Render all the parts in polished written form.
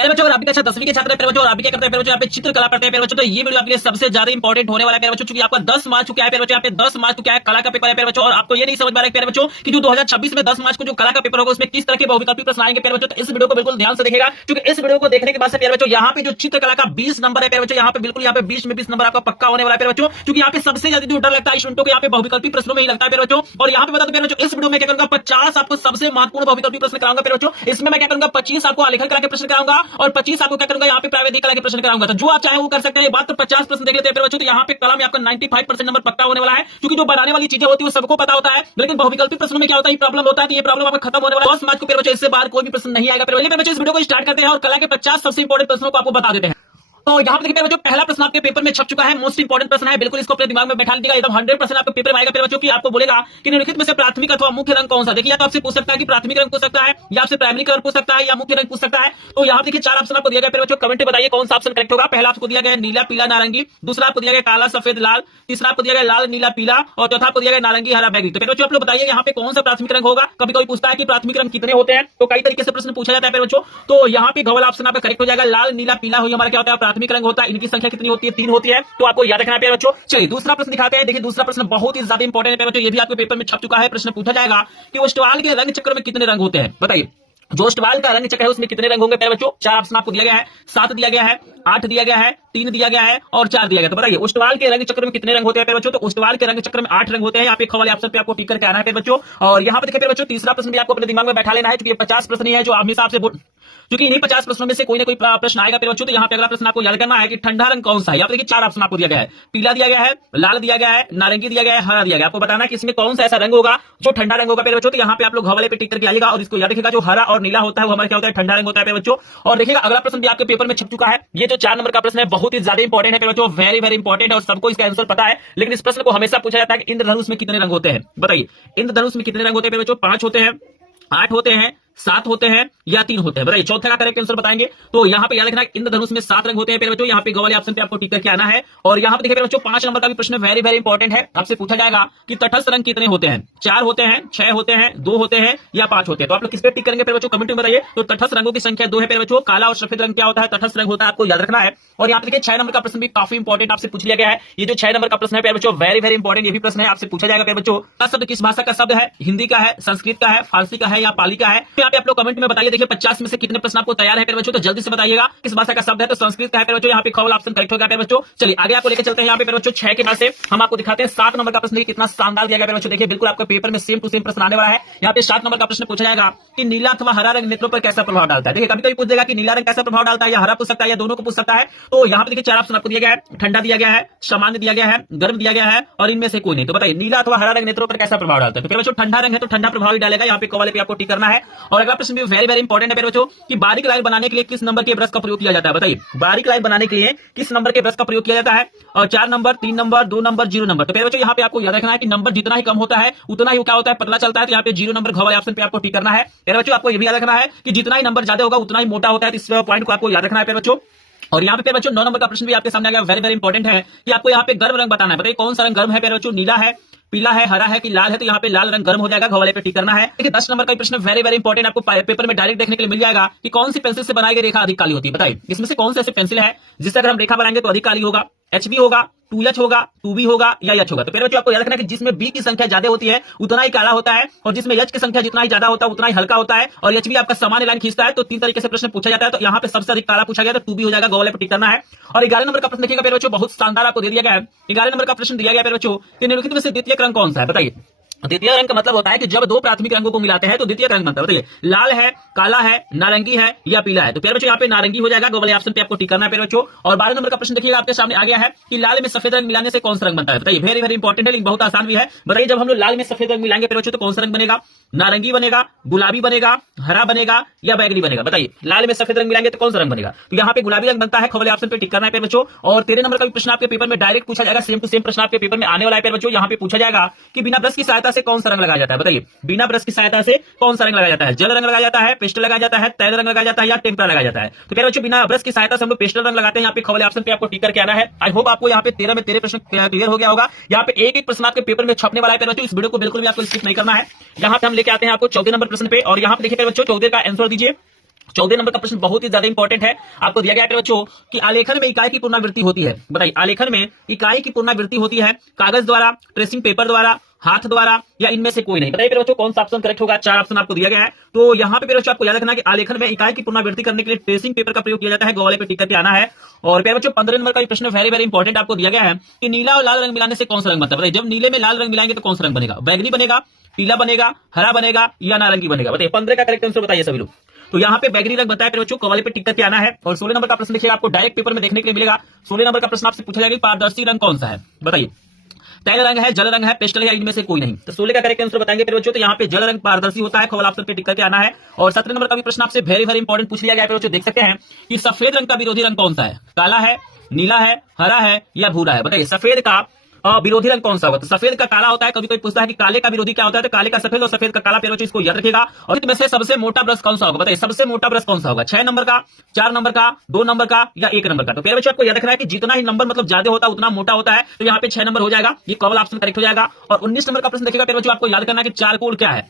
प्यारे बच्चों, अगर आपकी कक्षा 10वीं के छात्र है प्यारे बच्चों, और आप क्या करते हैं प्यारे बच्चों, यहाँ पे चित्रकला पढ़ते हैं प्यारे बच्चों, तो ये वीडियो आपके लिए सबसे ज्यादा इंपॉर्टेंट होने वाला है प्यारे बच्चों, क्योंकि आपका 10 मार्च को क्या है प्यारे बच्चों, यहाँ पे 10 मार्च को क्या है कला का पेपर है प्यारे बच्चों। और आपको ये नहीं समझ पा रहा है प्यारे बच्चों कि जो 2026 में 10 मार्च को जो कला का पेपर होगा उसमें किस तरह के बहुविकल्पी प्रश्न आएंगे प्यारे बच्चों। तो इस वीडियो को बिल्कुल ध्यान से देखिएगा, क्योंकि इस वीडियो को देखने के बाद से प्यारे बच्चों यहाँ पे जो चित्रकला का 20 नंबर है प्यारे बच्चों, यहाँ पे बिल्कुल यहाँ पे 20 में 20 नंबर आपका पक्का होने वाला है प्यारे बच्चों, क्योंकि यहाँ पे सबसे ज्यादा जो डर लगता है स्टूडेंटों को यहाँ पे बहुविकल्पी प्रश्नों में ही लगता है प्यारे बच्चों। और यहाँ पे बता दो प्यारे बच्चों, इस वीडियो में क्या करूंगा 50 आपको सबसे महत्वपूर्ण बहुविकल्पी प्रश्न कराऊंगा प्यारे बच्चों। इसमें मैं क्या करूंगा 25 आपको आलेखन कला के प्रश्न कराऊंगा और 25 आपको क्या करूंगा यहाँ पे प्रावैधिक कला के प्रश्न कराऊंगा। तो जो आप चाहे वो कर सकते हैं। बात तो 50 प्रश्न देख लेते हैं प्यारे बच्चों, तो यहाँ पे कला में आपका 95% नंबर पक्का होने वाला है, क्योंकि जो बनाने वाली चीजें होती है वो सबको पता होता है, लेकिन बहुविकल्पी प्रश्नों में क्या होता है प्रॉब्लम होता है, तो ये प्रॉब्लम आपका खत्म होने वाला है 10 मार्च को प्यारे बच्चों। इससे बाहर कोई भी प्रश्न नहीं आएगा प्यारे बच्चों। इस वीडियो को स्टार्ट करते हैं और कला के 50 सबसे इंपॉर्टेंट प्रश्नों को आपको बता देते हैं। तो यहाँ पे देखिए बच्चों, पहला प्रश्न आपके पेपर में छप चुका है, मोस्ट इंपोर्टेंट प्रश्न है, बिल्कुल इसको अपने दिमाग में बैठा लीजिएगा, एकदम 100% आपके पेपर में आएगा प्यारे बच्चों। कि आपको बोलेगा कि निम्नलिखित में से प्राथमिक अथवा मुख्य रंग कौन सा। देखिए, या तो आपसे पूछ सकता है कि प्राथमिक रंग पूछ सकता है, या आपसे प्राइमरी कलर पूछ सकता है, या मुख्य रंग पूछ सकता है। तो यहाँ देखिए 4 ऑप्शन आपको दिया गया प्यारे बच्चों, कमेंट में बताइए कौन सा ऑप्शन करेक्ट होगा। पहला आपको दिया गया नीला पीला नारंगी, दूसरा आपको दिया गया काला सफेद लाल, तीसरा आपको दिया गया लाल नीला पीला, और चौथा आपको दिया गया नारंगी हरा बैगनी। तो प्यारे बच्चों आप लोग बताइए यहाँ पे कौन सा प्राथमिक रंग होगा। कभी कोई पूछता है कि प्राथमिक रंग कितने होते हैं, तो कई तरीके से प्रश्न पूछा जाता है प्यारे बच्चों। तो यहाँ पे वाला ऑप्शन आपका करेक्ट हो जाएगा, लाल नीला पीला हुई हमारा क्या होता है प्राथमिक रंग होता है। इनकी संख्या कितनी होती है 3 होती है, तो आपको याद रखना है प्यारे बच्चों। चलिए दूसरा प्रश्न दिखाते हैं। देखिए दूसरा प्रश्न बहुत ही ज्यादा इंपॉर्टेंट है प्यारे बच्चों, ये भी आपके पेपर में छप चुका है। प्रश्न पूछा जाएगा कि ओस्टवाल के रंग चक्र में कितने रंग होते हैं, बताइए। जो ओस्टवाल का रंग चक्र है उसमें कितने रंग होंगे प्यारे बच्चों। 4 ऑप्शन आपको दिया गया है, 7 दिया गया है, 8 दिया गया है, 3 दिया गया है और 4 दिया गया। तो बताइए ओस्टवाल के रंग चक्र में कितने रंग होते हैं प्यारे बच्चों। तो ओस्टवाल के रंग चक्र में 8 रंग होते हैं। यहाँ पे वाले ऑप्शन पे आपको टिक करके आना है प्यारे बच्चों। और यहाँ पे देखिए प्यारे बच्चों, तीसरा प्रश्न भी आपको अपने दिमाग में बैठा लेना है, क्योंकि 50 प्रश्न ही है जो हमेशा आपसे, क्योंकि इन्हीं 50 प्रश्नों में से कोई ना कोई प्रश्न आएगा प्यारे बच्चों। तो यहाँ पे अगला प्रश्न आपको याद करना है कि ठंडा रंग कौन सा है। यहाँ पे देखिए 4 ऑप्शन आपको दिया गया है, पीला दिया गया है, लाल दिया गया है, नारंगी दिया गया है, हरा दिया गया। आपको बताना कि इसमें कौन सा ऐसा रंग होगा जो ठंडा रंग होगा प्यारे बच्चों। तो यहाँ पे आप लोग हवाले पे टिक करके आइएगा और इसको याद रखिएगा, जो हरा और नीला होता है वो हमारा क्या होता है ठंडा रंग होता है प्यारे बच्चों। और देखिएगा अगला प्रश्न भी आपके पेपर में छप चुका है। ये जो 4 नंबर का प्रश्न है बहुत ही ज्यादा इंपॉर्टेंट है प्यारे बच्चों, वेरी वेरी इंपॉर्टेंट है और सबको इसका आंसर पता है। लेकिन इस प्रश्न को हमेशा पूछा जाता है कि इंद्रधनुष में कितने रंग होते हैं। बताइए इंद्रधनुष में कितने रंग होते हैं प्यारे बच्चों। 5 होते हैं, 8 होते हैं, 7 होते हैं या 3 होते हैं। बताइए चौथे का करेक्ट आंसर बताएंगे। तो यहाँ पे याद रखना इंद्रधनुष में 7 रंग होते हैं प्यारे बच्चों। यहाँ पे वाले ऑप्शन पे आपको टिक करके आना है। और यहाँ पे देखिए प्यारे बच्चों 5 नंबर का भी प्रश्न वेरी वेरी इंपॉर्टेंट है। आपसे पूछा जाएगा कि तटस्थ रंग कितने होते हैं। 4 होते हैं, 6 होते हैं, 2 होते हैं या 5 होते हैं। तो आप लोग किस पे टिक करेंगे प्यारे बच्चों, कमेंट में बताइए। तो तटस्थ रंगों की संख्या 2 है प्यारे बच्चों। काला और सफेद रंग क्या होता है, तटस्थ रंग होता है, आपको याद रखना है। और यहाँ पे देखिए 6 नंबर का प्रश्न भी काफी इंपॉर्टेंट आपसे पूछ लिया गया है। ये जो 6 नंबर का प्रश्न है प्यारे बच्चों वेरी वेरी इंपॉर्टेंट, ये भी प्रश्न है आपसे पूछा जाएगा प्यारे बच्चों। का शब्द किस भाषा का शब्द है, हिंदी का है, संस्कृत का है, फारसी का है या पाली का है। यहाँ पे आप लोग कमेंट में बताइए। देखिए 50 में से कितने प्रश्न आपको तैयार है प्यारे बच्चों, तो जल्दी से बताइएगा। किस भाषा का शब्द है, तो संस्कृत का है प्यारे बच्चों। यहाँ पे खवल ऑप्शन करेक्ट हो गया प्यारे बच्चों। चलिए आगे आपको लेकर चलते हैं। यहाँ पे प्यारे बच्चों 6 के बाद से हम आपको दिखाते हैं 7 नंबर का प्रश्न कितना शानदार दिया गया प्यारे बच्चों। देखिए बिल्कुल आपके पेपर में सेम टू सेम प्रश्न आने वाला है। यहाँ पे 7 नंबर का प्रश्न पूछा जाएगा कि नीला अथवा हरा रंग नेत्रों पर कैसा प्रभाव डालता है। देखिए कभी कभी पूछ देगा कि नीला रंग कैसा प्रभाव डालता है, या हरा पूछ सकता है या दोनों को पूछ सकता है। तो यहाँ पे देखिए 4 ऑप्शन आपको दिया गया है, ठंडा दिया गया है, सामान्य दिया गया है, गर्म दिया गया है और इनमें से कोई नहीं। तो बताइए नीला अथवा हरा रंग नेत्रों पर कैसा प्रभाव डालता है। तो प्यारे बच्चों ठंडा रंग है तो ठंडा प्रभाव ही डालेगा। यहाँ पे कवाले पे आपको टिक करना है। और अगला प्रश्न भी वेरी वेरी इंपॉर्टेंट है प्यारे बच्चों कि बारीक लाइन बनाने के लिए किस नंबर के ब्रश का प्रयोग किया जाता है। बताइए बारीक लाइन बनाने के लिए किस नंबर के ब्रश का प्रयोग किया जाता है। और 4 नंबर, 3 नंबर, 2 नंबर, 0 नंबर। तो प्यारे बच्चों यहाँ पे आपको याद रखना है कि नंबर जितना ही कम होता है उतना ही क्या होता है पतला चलता है। तो यहाँ पे 0 नंबर वाले ऑप्शन पे आपको टिक करना है। प्यारे बच्चों आपको ये भी याद रखना है कि जितना ही नंबर ज्यादा होगा उतना ही मोटा होता है। तो इस पॉइंट को आपको याद रखना है प्यारे बच्चों। और यहाँ पे प्यारे बच्चों 9 नंबर का प्रश्न भी आपके सामने आ गया, वेरी वेरी इंपॉर्टेंट है कि आपको यहाँ पे गर्म रंग बताना है। बताइए कौन सा रंग गर्म है प्यारे बच्चों, नीला है, पीला है, हरा है कि लाल है। तो यहाँ पे लाल रंग गर्म हो जाएगा, घवाले पे टिक करना है। देखिए 10 नंबर का प्रश्न वेरी वेरी इंपॉर्टेंट आपको पेपर में डायरेक्ट देखने के लिए मिल जाएगा कि कौन सी पेंसिल से बनाई गई रेखा अधिक काली होती है। बताइए इसमें से कौन सी ऐसी पेंसिल है जिससे अगर हम रेखा बनाएंगे तो अधिक काली होगा। HB होगा, 2H होगा, 2B होगा या H होगा। तो प्यारे बच्चों आपको याद रखना है कि जिसमें B की संख्या ज्यादा होती है उतना ही काला होता है, और जिसमें H की संख्या जितना ही ज्यादा होता है उतना ही हल्का होता है। और HB आपका सामान्य लाइन खींचता है। तो 3 तरीके से प्रश्न पूछा जाता है। तो यहाँ पे सबसे अधिक काला पूछा गया तो 2B हो जाएगा, गोले पर टिक करना है। और 11 नंबर का प्रश्न देखिएगा प्यारे बच्चों, बहुत शानदार आपको दे दिया गया है। 11 नंबर का प्रश्न दिया गया प्यारे बच्चों कि निम्नलिखित में से द्वितीय रंग कौन सा है। बताइए द्वितीय रंग का मतलब होता है कि जब 2 प्राथमिक रंगों को मिलाते हैं तो द्वितीय रंग बनता है। बताइए लाल है, काला है, नारंगी है या पीला है। तो प्यारे बच्चों यहाँ पे नारंगी हो जाएगा, वाले ऑप्शन पे आपको टिक करना है प्यारे बच्चों। और 12 नंबर का प्रश्न देखिएगा आपके सामने आ गया है कि लाल में सफेद रंग मिलाने से कौन सा रंग बनता है। बताइए वेरी वेरी इंपॉर्टेंट है लेकिन बहुत आसान भी है। बताइए जब हम लोग लाल में सफेद रंग मिलाएंगे प्यारे बच्चों तो कौन सा रंग बनेगा, नारंगी बनेगा, गुलाबी बनेगा, हरा बनेगा या बैगनी बनेगा। बताइए लाल में सफेद रंग मिलाएंगे तो कौन सा रंग बनेगा। तो यहाँ पे गुलाबी रंग बनता है, वाले ऑप्शन पे टिक करना है प्यारे बच्चों। और 13 नंबर का भी प्रश्न आपके पेपर में डायरेक्ट पूछा जाएगा, सेम टू सेम प्रश्न आपके पेपर में आने वाला है प्यारे बच्चों। यहाँ पे पूछा जाएगा कि बिना ब्रश की सहायता से कौन सा रंग लगाया जाता है। बताइए बिना ब्रश की सहायता से कौन सा रंग लगाया जाता है। जल रंग लगाया जाता है, पेस्टल लगाया जाता है, तैल रंग लगाया जाता है या टेम्परा लगाया जाता है। तो प्यारे बच्चों बिना ब्रश की सहायता से हम लोग पेस्टल रंग लगाते हैं। यहाँ पे वाले ऑप्शन पे आपको टिक करके आना है। आई होप आपको यहाँ पे 13 में 13 प्रश्न क्लियर हो गया होगा। यहाँ पे एक एक प्रश्न आपके पेपर में छपने वाला है प्यारे बच्चों। इस वीडियो को बिल्कुल भी आपको स्किप नहीं करना है। यहाँ पे हम लेके आते हैं आपको 14 नंबर प्रश्न पे। और यहाँ पे देखिए प्यारे बच्चों 14 का आंसर दीजिए। 14 नंबर का प्रश्न बहुत ही ज्यादा इंपॉर्टेंट है। आपको दिया गया है बच्चों कि आलेखन में इकाई की पुनरावृत्ति होती है। बताइए, आलेखन में इकाई की पुनरावृत्ति होती है कागज द्वारा, ट्रेसिंग पेपर द्वारा, हाथ द्वारा या इनमें से कोई नहीं। बताइए बच्चों कौन सा ऑप्शन करेक्ट होगा। 4 ऑप्शन आपको दिया गया है। तो यहाँ पे बच्चों आपको याद रखना कि आलेखन में इकाई की पुनरावृत्ति करने के लिए ट्रेसिंग पेपर का प्रयोग किया जाता है। गवाले पे टिक करके आना है। और बच्चों 15 नंबर का प्रश्न वेरी वेरी इंपॉर्टेंट आपको दिया गया है कि नीला और लाल रंग मिलाने से कौन सा रंग बनता है। बताइए, जब नीले में लाल रंग मिलाएंगे तो कौन सा रंग बनेगा। बैगनी बनेगा, पीला बनेगा, हरा बनेगा या नारंगी बनेगा। बताइए 15 का करेक्ट आंसर बताइए सभी लोग। तो यहाँ पे बैगनी रंग बताया बच्चों, कवाले पे टिक करके आना है। और 16 नंबर का प्रश्न देखिए आपको डायरेक्ट पेपर में देखने के लिए मिलेगा। 16 नंबर का प्रश्न आपसे पूछा जाएगा पारदर्शी रंग कौन सा है। बताइए, तैल रंग है, जल रंग है, पेस्टल है, इनमें से कोई नहीं। तो 16 का करेक्ट आंसर बताएंगे बच्चों। तो यहाँ पे जल रंग पारदर्शी होता है, खवल ऑप्शन पे टिक करके आना है। और 17 नंबर का भी प्रश्न आपसे वेरी वेरी इंपॉर्टेंट पूछ लिया गया है बच्चों। देख सकते हैं कि सफेद रंग का विरोधी रंग कौन सा है। काला है, नीला है, हरा है या भूरा है। बताइए सफेद का विरोधी रंग कौन सा होगा। तो सफेद का काला होता है। कभी कोई पूछता है कि काले का विरोधी क्या होता है, तो काले का सफेद और सफेद का काला। प्यारे बच्चों इसको याद रखिएगा। और इसमें से सबसे मोटा ब्रश कौन सा होगा। बताइए सबसे मोटा ब्रश कौन सा होगा। 6 नंबर का, 4 नंबर का, 2 नंबर का या 1 नंबर का। तो प्यारे बच्चों आपको याद रखना है कि जितना ही नंबर मतलब ज्यादा होता है उतना मोटा होता है। तो यहाँ पे 6 नंबर हो जाएगा, ये कवल ऑप्शन करेक्ट हो जाएगा। और 19 नंबर का प्रश्न देखिएगा प्यारे बच्चों, आपको याद करना है कि चारकोल क्या है।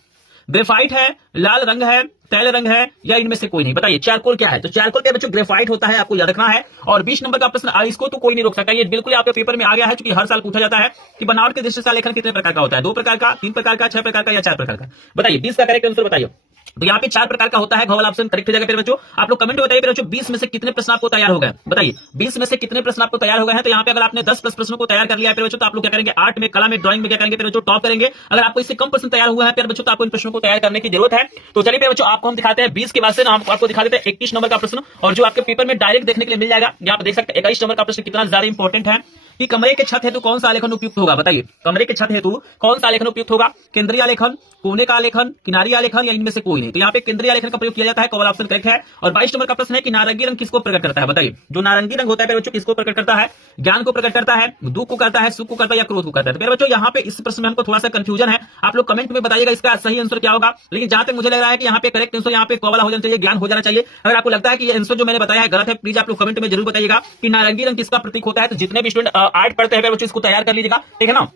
ग्रेफाइट है, लाल रंग है, तैल रंग है या इनमें से कोई नहीं। बताइए चारकोल क्या है। तो चारकोल क्या बच्चों ग्रेफाइट होता है, आपको याद रखना है। और 20 नंबर का प्रश्न, इसको तो कोई नहीं रोक सकता, ये बिल्कुल आपके पेपर में आ गया है, क्योंकि हर साल पूछा जाता है कि बनावट के दृष्टि से आलेखन कितने प्रकार का होता है। 2 प्रकार का, 3 प्रकार का, 6 प्रकार का या 4 प्रकार का। बताइए 20 का करेक्ट आंसर बताइए। तो यहाँ पे 4 प्रकार का होता है, घोल ऑप्शन करेक्ट हो जाएगा। फिर बच्चों आप लोग कमेंट में बताइए बच्चों 20 में से कितने प्रश्न आपको तैयार हो गए। बताइए 20 में से कितने प्रश्न आपको तैयार हो गए हैं। तो यहाँ पे अगर आपने 10+ प्रश्नों को तैयार कर लिया है फिर बच्चों, तो आप लोग क्या करेंगे, आर्ट में, कला में, ड्राइंग में क्या करेंगे फिर बच्चों, टॉप करेंगे। अगर आपको इससे कम प्रश्न तैयार हुआ है फिर बच्चों, तो आपको इन प्रश्नों को तैयार करने की जरूरत है। तो चलिए फिर बच्चों आपको हम दिखाते हैं 20 के बाद से ना हम आपको दिखा देते हैं 21 नंबर का प्रश्न, और जो आपके पेपर में डायरेक्ट देखने के लिए मिल जाएगा। यहाँ पे देख सकते हैं 21 नंबर का प्रश्न कितना ज्यादा इंपॉर्टेंट है कि कमरे के छत हेतु कौन सा आलेखन उपयुक्त होगा। बताइए कमरे के छत हेतु कौन सा आलेखन उपयुक्त होगा। केंद्रीय आलेखन, कोने का आलेखन, किनारी आलेखन या इनमें से कोई नहीं। तो यहाँ पे केंद्रीय आलेखन का प्रयोग किया जाता है, कवल ऑप्शन करेक्ट है। और 22 नंबर का प्रश्न है कि नारंगी रंग किसको प्रकट करता है। बताइए जो नारंगी रंग होता है बच्चों किसको प्रकट करता है। ज्ञान को प्रकट करता है, दुख को करता है, सुख को करता है या क्रोध को करता है। तो बच्चों यहाँ पे इस प्रश्न में हमको थोड़ा सा कंफ्यूजन है, आप लोग कमेंट में बताइएगा इसका सही आंसर क्या होगा। लेकिन जहां तक मुझे लग रहा है कि यहाँ पे करेक्ट आंसर यहाँ पे कवल हो जाना चाहिए, ज्ञान हो जाना चाहिए। अगर आपको लगता है कि ये आंसर जो मैंने बताया है गलत है, प्लीज आप लोग कमेंट में जरूर बताइएगा कि नारंगी रंग किसका प्रतीक होता है। तो जितने भी स्टूडेंट आर्ट पढ़ते हैं बच्चों इसको तैयार कर लीजिएगा, ठीक है ना।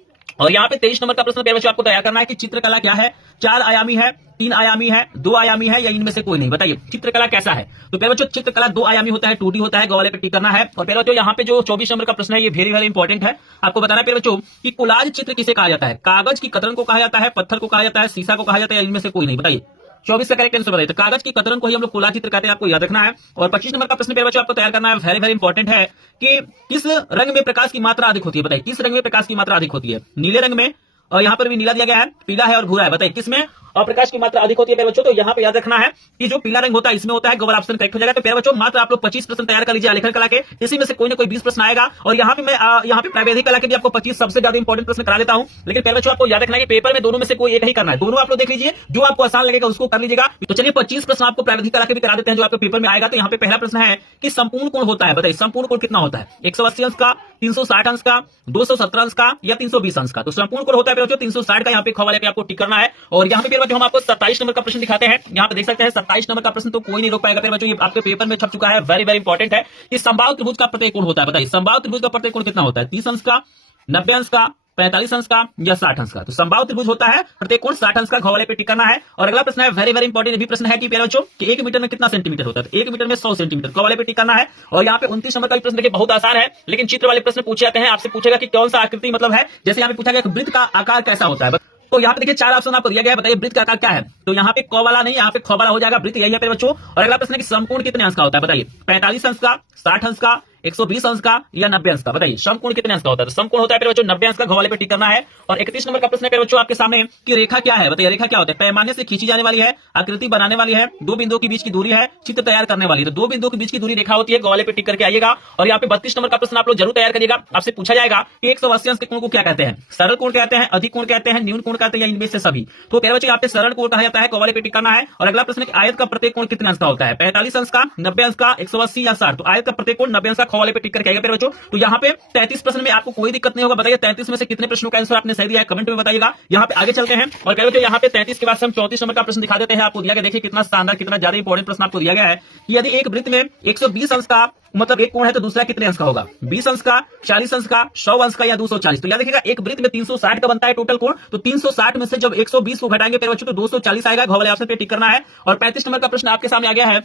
और यहाँ पे 23 नंबर का प्रश्न बच्चों आपको तैयार करना है कि चित्रकला क्या है। 4 आयामी है, 3 आयामी है, 2 आयामी है या इनमें से कोई नहीं। बताइए चित्रकला कैसा है। तो पहले बच्चों चित्रकला 2 आयामी होता है, 2D होता है, गवाले पे टिक करना है। और पहले बच्चों यहाँ पे जो 24 नंबर का प्रश्न है ये वेरी वेरी इंपॉर्टेंट है, आपको बताना है बच्चों कि कोलाज चित्र किसे कहा जाता है। कागज की कतरन को कहा जाता है, पत्थर को कहा जाता है, शीशा को कहा जाता है या इनमें से कोई नहीं। बताइए 24 का करेक्ट आंसर बताइए। तो कागज की कतरन को ही हम लोग कोलाज चित्र कहते हैं, आपको याद रखना है। और 25 नंबर का प्रश्न बच्चों आपको तैयार करना है, वेरी वेरी इंपॉर्टेंट है कि किस रंग में प्रकाश की मात्रा अधिक होती है। बताइए किस रंग में प्रकाश की मात्रा अधिक होती है। नीले रंग में, और यहाँ पर भी नीला दिया गया है, पीला है और भूरा है। बताइए किसमें प्रकाश की मात्रा अधिक होती है। बच्चों तो यहाँ पे याद रखना है कि जो पीला रंग होता है इसमें होता है, गवर ऑप्शन करेक्ट हो जाएगा। तो प्यारे बच्चों मात्र आप लोग 25 प्रश्न तैयार कर लीजिए आलेखन कला के, इसी में से कोई ना कोई 20 प्रश्न आएगा। और यहाँ पे मैं यहाँ पे प्रावैधिक कला के भी आपको 25 सबसे ज्यादा इंपॉर्टेंट प्रश्न करा देता हूँ। लेकिन प्यारे बच्चों आपको याद रखना है कि पेपर में दोनों में से कोई एक ही करना है। दोनों आप लोग देख लीजिए, जो आपको आसान लगेगा उसको कर लीजिएगा। तो चलिए 25 प्रश्न आपको प्रावैधिक कला के भी करा देते हैं जो आपके पेपर में आएगा। तो यहाँ पे पहला प्रश्न है कि संपूर्ण कोण होता है। बताइए संपूर्ण कोण कितना होता है। 180 अंश का, 360 अंश का, 270 अंश का या 320 अंश का। तो संपूर्ण कोण होता है बच्चों 360 का। यहाँ पे खवाले पे आपको टिक करना है। और यहाँ पे बच्चों हम आपको 27 नंबर का प्रश्न दिखाते हैं। यहाँ पे देख सकते हैं 27 नंबर का प्रश्न तो कोई नहीं रोक पाएगा बच्चों, ये आपके पेपर में छप चुका है, वेरी वेरी इंपॉर्टेंट है कि समबाहु त्रिभुज का प्रत्येक कोण होता है। बताइए समबाहु त्रिभुज का प्रत्येक कोण कितना होता है। 30 अंश का, 90 अंश का, 45 अंश का या 60 अंश का। तो समबाहु त्रिभुज होता है प्रत्येक कोण 60 अंश का, घोवाले पे टिक करना है। और अगला प्रश्न है वेरी वेरी इंपॉर्टेंट भी प्रश्न है कि प्यारे बच्चों कि 1 मीटर में कितना सेंटीमीटर होता है। तो 1 मीटर में 100 सेंटीमीटर, घोवाले पे टिक करना है। और यहाँ पे 29 नंबर का प्रश्न देखिए बहुत आसान है, लेकिन चित्र वाले प्रश्न पूछे जाते हैं। आपसे पूछेगा कि कौन सा आकृति मतलब है, जैसे यहाँ पे पूछा गया वृत्त का आकार कैसा होता है। तो यहाँ पे देखिए 4 ऑप्शन आपको दिया गया है, बताइए वृत्त का आकार क्या है। तो यहाँ पे क वाला नहीं, यहाँ पे ख वाला हो जाएगा, वृत्त यही है बच्चों। और अगला प्रश्न है कि समकोण कितने अंश का होता है। बताइए 45 अंश का, 60 अंश का, 120 अंश का या 90 अंश का। बताइए समकोण कितने अंश का होता है। तो समकोण होता है बच्चों 90 अंश का, घोवाले पे टिक करना है। और 31 नंबर का प्रश्न है बच्चों आपके सामने कि रेखा क्या है। बताइए रेखा क्या होता है। पैमाने से खींची जाने वाली है, आकृति बनाने वाली है, 2 बिंदुओं के बीच की दूरी है, चित्र तैयार करने वाली है। तो 2 बिंदुओं के बीच की दूरी रेखा होती है, घोवाले पे टिक करके आइएगा। और यहाँ पे 32 नंबर का प्रश्न आप लोग जरूर तैयार करिएगा। आपसे पूछा जाएगा कि 180 अंश के कोण को क्या कहते हैं। सरल कोण कहते हैं, अधिक कोण कहते हैं, न्यून कोण कहते हैं या इनमें से सभी। तो प्यारे बच्चों यहाँ पे सरल कोण कहा जाता है, घोवाले पे टिक करना है। और अगला प्रश्न है कि आयत का प्रत्येक कोण कितने अंश का होता है। 45 अंश का, 90 अंश का, 180 या 60। तो आयत का प्रत्येक कोण 90 अंश का, घोवाले पे टिक करके आइएगा बच्चों। तो यहाँ पे 33 प्रश्न में आपको कोई दिक्कत नहीं होगा। बताइए 33 में से कितने प्रश्नों का आंसर आपने सही दिया है, कमेंट में बताइएगा। यहाँ पे आगे चलते हैं और कह यहाँ पे 33 के बाद हम 34 नंबर का प्रश्न दिखा देते हैं। आपको दिया गया देखिए कितना शानदार, कितना ज्यादा इंपॉर्टेंट प्रश्न आपको दिया गया है कि यदि एक वृत्त में 120 अंश का मतलब एक कोण है तो दूसरा कितने अंश का होगा। 20 अंश का, 40 अंश का, 100 अंश का या 240। तो याद रखिएगा एक वृत्त में 360 का बनता है टोटल कोण। तो 360 में से जब 120 को घटाएंगे फिर बच्चों तो 240 आएगा, घोवाले ऑप्शन पे टिक करना है। और 35 नंबर का प्रश्न आपके सामने आ गया है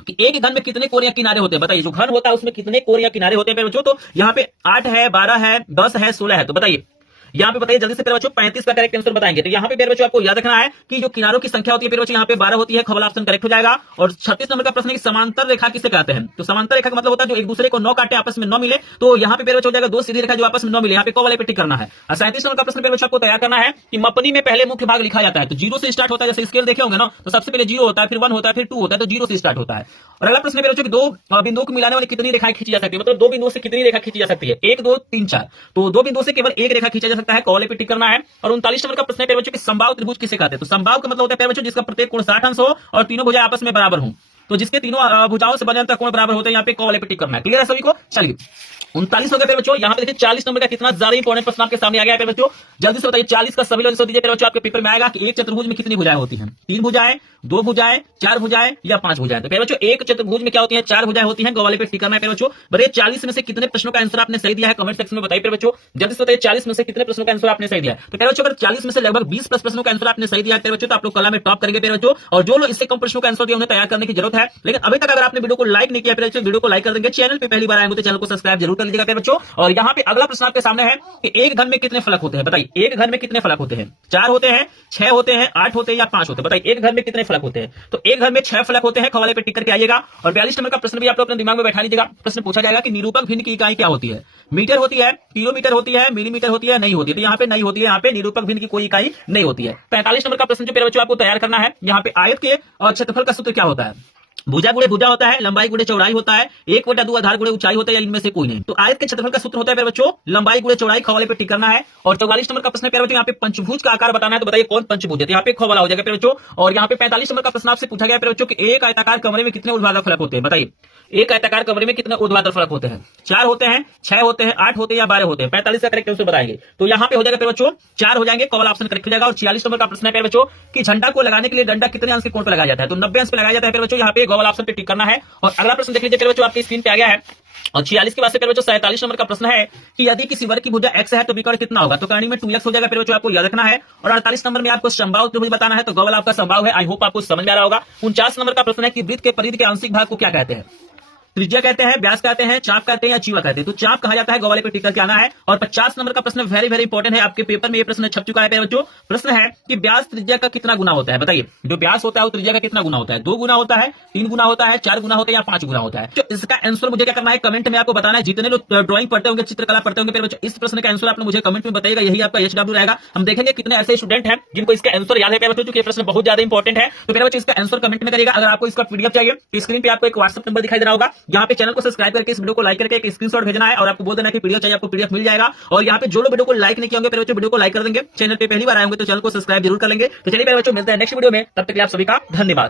कि एक घन में कितने कोण या किनारे होते हैं, बताइए। जो घन होता है उसमें कितने कोण या किनारे होते हैं प्यारे बच्चों। तो यहाँ पे 8 है, 12 है, 10 है, 16 है। तो बताइए यहाँ पे बताइए जल्दी से प्यारे बच्चों 35 का करेक्ट आंसर बताएंगे। तो यहाँ पे प्यारे बच्चों आपको याद रखना है कि जो किनारों की संख्या होती है प्यारे बच्चों यहाँ पे 12 होती है, खबल ऑप्शन करेक्ट हो जाएगा। और 36 नंबर का प्रश्न है कि समांतर रेखा किसे कहते हैं। तो समांतर रेखा का मतलब होता है जो एक दूसरे को न काटे, आपस में न मिले। तो यहाँ पे प्यारे बच्चों हो जाएगा दो सीधी रेखा जो आपस में न मिले, यहाँ पे को वाले पे टिक करना है। और 37 नंबर का प्रश्न प्यारे बच्चों आपको तैयार करना है कि मपनी में पहले मुख्य भाग लिखा जाता है। तो 0 से स्टार्ट होता है, जैसे स्केल देखे होंगे ना, तो सबसे पहले 0 होता है, फिर 1 होता है, फिर 2 होता है, तो 0 से स्टार्ट होता है। और अगला प्रश्न प्यारे बच्चों कि दो बिंदुओं को मिलाने वाली कितनी रेखाएं खींची जा सकती है, मतलब दो बिंदुओं से कितनी रेखा खींची जा सकती है, 1 2 3 4। तो दो बिंदुओं से केवल एक रेखा खींचा जा सकता है, को वाले पे टिक करना है। और 39 नंबर का प्रश्न है प्यारे बच्चों कि समबाहु त्रिभुज किसे कहते हैं। तो समबाहु का मतलब होता है प्यारे बच्चों जिसका प्रत्येक कोण 60 अंश हो और तीनों भुजाएं आपस में बराबर हों। तो जिसके तीनों भुजाओं से बने अंतर कोण बराबर होते हैं, यहाँ पे को वाले पे टिक करना है। क्लियर है सभी को। चलिए 39 हो गया प्यारे बच्चों। यहाँ पे देखिए 40 नंबर का कितना ज्यादा इंपॉर्टेंट प्रश्न आपके सामने आ गया है प्यारे बच्चों। जल्दी से बताइए 40 का सभी लोग आंसर दीजिए प्यारे बच्चों। आपके पेपर में आएगा कि एक चतुर्भुज में कितनी भुजाएं होती हैं, 3 भुजाएं, 2 भुजाएं, 4 भुजाएं या 5 भुजाएं। तो प्यारे बच्चों एक चतुर्भुज में क्या होती है, 4 भुजाएं होती हैं। को वाले पे टिक करना है प्यारे बच्चों। बताइए 40 में से कितने प्रश्नों का आंसर आपने सही दिया है, कमेंट सेक्शन में बताइए प्यारे बच्चों। जल्दी से बताइए 40 में से कितने प्रश्नों का आंसर आपने सही दिया है। तो प्यारे बच्चों अगर 40 में से लगभग 20 प्लस प्रश्नों का आंसर आपने सही दिया है प्यारे बच्चों, तो आप लोग कला में टॉप करेंगे प्यारे बच्चों। और जो लोग इससे कम प्रश्नों का आंसर दिया उन्हें तैयार करने की जरूरत है। लेकिन अभी तक अगर आपने वीडियो को लाइक नहीं किया प्यारे बच्चों, वीडियो को लाइक कर देंगे। चैनल पे पहली बार आए हो तो चैनल को सब्सक्राइब जरूर कर लीजिएगा प्यारे बच्चों। और यहाँ पे अगला प्रश्न आपके सामने है कि एक घन में कितने फलक होते हैं। बताइए एक घन में कितने फलक होते हैं, 4 होते हैं, 6 होते हैं, 8 होते हैं या 5 होते हैं। बताइए एक घन में कितने फलक होते हैं। तो एक घन में 6 फलक होते हैं। खवाले पे टिक करके आइएगा। और 42 नंबर का प्रश्न भी आप लोग अपने दिमाग में बैठा लीजिएगा। प्रश्न पूछा जाएगा कि निरूपक भिन्न की इकाई क्या होती है। मीटर होती है, किलोमीटर होती है, मिलीमीटर होती है, नहीं होती है। तो यहाँ पे नहीं होती है, यहाँ पे निरूपक भिन्न की कोई इकाई नहीं होती है। 45 नंबर का प्रश्न जो प्यारे बच्चों आपको तैयार करना है, यहाँ पे आयत के और क्षेत्रफल का सूत्र क्या होता है। भुजा गुणे भुजा होता है, लंबाई गुणे चौड़ाई होता है, 1/2 आधार गुणे ऊंचाई होता है, या इनमें से कोई नहीं। तो आयत के क्षेत्रफल का सूत्र होता है प्यारे बच्चों लंबाई गुणे चौड़ाई। खवाले पे टिक करना है। और 44 नंबर का प्रश्न है प्यारे बच्चों यहाँ पे पंचभुज का आकार बताना है। तो बताइए कौन पंचभुज है। तो यहाँ पे खवाला हो जाएगा प्यारे बच्चों। और यहाँ पे 45 नंबर का प्रश्न आपसे पूछा गया प्यारे बच्चों कि एक आयताकार कमरे में कितने ऊर्ध्वाधर फलक होते हैं। बताइए एक आयताकार कमरे में कितने ऊर्ध्वाधर फलक होते हैं, 4 होते हैं, 6 होते हैं, 8 होते हैं या 12 होते हैं। 45 का करेक्ट आंसर बताएंगे। तो यहाँ पे हो जाएगा प्यारे बच्चों 4 हो जाएंगे, कॉल ऑप्शन करेक्ट हो जाएगा। और 46 नंबर का प्रश्न है प्यारे बच्चों कि झंडा को लगाने के लिए डंडा कितने अंश के कोण पर लगाया जाता है। तो 90 अंश पे लगाया जाता है प्यारे बच्चों। यहाँ पे गॉगल ऑप्शन पे टिक करना है। और अगला प्रश्न देख लीजिए प्यारे बच्चों आपकी स्क्रीन पे आ गया है। और 46 के बाद से प्यारे बच्चों 47 नंबर का प्रश्न है कि यदि किसी वर्ग की भुजा x है तो विकर्ण कितना होगा। तो कहानी में 2x हो जाएगा प्यारे बच्चों, आपको याद रखना है। और 48 नंबर में आपको समबाहु त्रिभुज बताना है। तो गॉगल आपका समबाहु है। आई होप आपको समझ में आ रहा होगा। 49 नंबर का प्रश्न है कि वृत्त के परिधि के आंशिक भाग को क्या कहते हैं। त्रिज्या कहते हैं, व्यास कहते हैं, चाप कहते हैं या चीवा कहते हैं। तो चाप कहा जाता है, गवाले पे टिक करके आना है। और 50 नंबर का प्रश्न वेरी वेरी इंपॉर्टेंट है, आपके पेपर में ये प्रश्न छप चुका है प्यारे बच्चों। प्रश्न है कि व्यास त्रिज्या का कितना गुना होता है। बताइए जो व्यास होता है वो त्रिज्या का कितना गुना होता है। 2 गुना होता है, 3 गुना होता है, 4 गुना होता है या 5 गुना होता है। तो इसका आंसर मुझे क्या करना है, कमेंट में आपको बताना है। जितने लोग ड्राइंग पढ़ते होंगे, चित्रकला पढ़ते होंगे प्यारे बच्चों, इस प्रश्न का आंसर आप मुझे कमेंट में बताइएगा। यही आपका HW रहेगा। हम देखेंगे कितने ऐसे स्टूडेंट हैं जिनको इसका आंसर याद है प्यारे बच्चों, क्योंकि प्रश्न बहुत ज्यादा इंपॉर्टेंट है। तो प्यारे बच्चों इसका आंसर कमेंट में करिएगा। अगर आपको इसका PDF चाहिए तो स्क्रीन पे आपको एक WhatsApp नंबर दिखाई दे रहा होगा। यहाँ पे चैनल को सब्सक्राइब करके इस वीडियो को लाइक करके एक स्क्रीनशॉट भेजना है और आपको बोल देना है कि PDF चाहिए, आपको PDF मिल जाएगा। और यहाँ पे जो लोग वीडियो को लाइक नहीं किए होंगे प्यारे बच्चों, वीडियो को लाइक कर देंगे। चैनल पे पहली बार आए होंगे तो चैनल को सब्सक्राइब जरूर कर लेंगे। तो चलिए प्यारे बच्चों मिलते हैं नेक्स्ट वीडियो में, तब तक के लिए आप सभी का धन्यवाद।